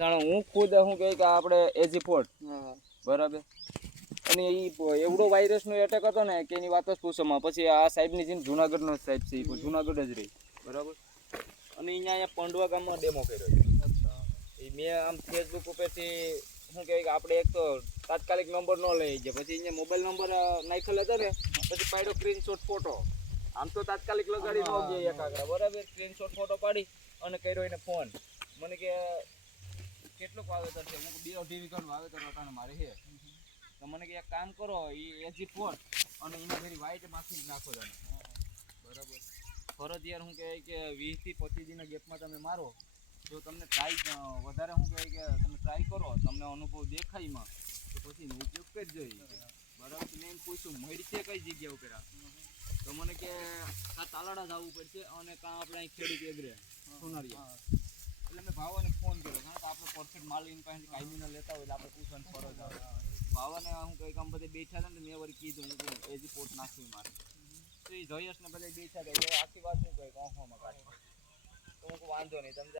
જાણો હું ખુદ શું કહે કે આપણે એજી ફોર્ટ બરાબર અને એ એવડો વાયરસનો એટેક હતો ને કે એની વાત જ પૂછોમાં. પછી આ સાહેબની જેમ જુનાગઢનો સાહેબ છે એ જુનાગઢ જ રહી બરાબર. અને અહીંયા પાંડવા ગામમાં ડેમો કર્યો એ મેં આમ ફેસબુક ઉપરથી શું કહે કે આપણે એક તો તાત્કાલિક નંબર ન લઈ ગયા, પછી અહીંયા મોબાઈલ નંબર નાખેલો હતો ને પછી પાડ્યો સ્ક્રીનશોટ ફોટો. આમ તો તાત્કાલિક લગાડી ન ગયા એક આંકડા બરાબર. સ્ક્રીનશોટ ફોટો પાડી અને કર્યો એને ફોન. મને કે કેટલું વાવેતર છે? હું 2-2.5 વીઘાનું વાવેતર વટાણે મારે છે. તો મને કે એક કામ કરો, એ એજી ફોટ અને એના ફેરી વાઇટ માખી નાખો તમે બરાબર. ફરજિયાત શું કહેવાય કે 20 થી 25 દિનના ગેપમાં તમે મારો. જો તમને ટ્રાય વધારે શું કહેવાય કે તમે ટ્રાય કરો, તમને અનુભવ દેખાય એમાં તો પછી એનો ઉપયોગ કરજો બરાબર. મેં એમ પૂછ્યું મળી છે કઈ જગ્યા ઉપર? તો મને કે આ તાલાડા જવું પડશે અને કાં આપણે અહીં ખેડૂત એગ્રે સોનારીયા. એટલે મેં ભાવાને ફોન કર્યો, કારણ કે આપણે પરફેક્ટ માલ એની પાસેથી કાયમીને લેતા હોય એટલે આપણે પૂછવાની ફરજ આવે. ભાવાને હું કંઈક આમ બધે બેઠા હતા ને મેં વળી કીધું હું એજી પોટ નાખ્યું મારે. તો એ જયેશ ને બધા બેઠા હતા એટલે આખી વાત શું કહે આંખોમાં કાઢી. તો હું વાંધો નહીં તમે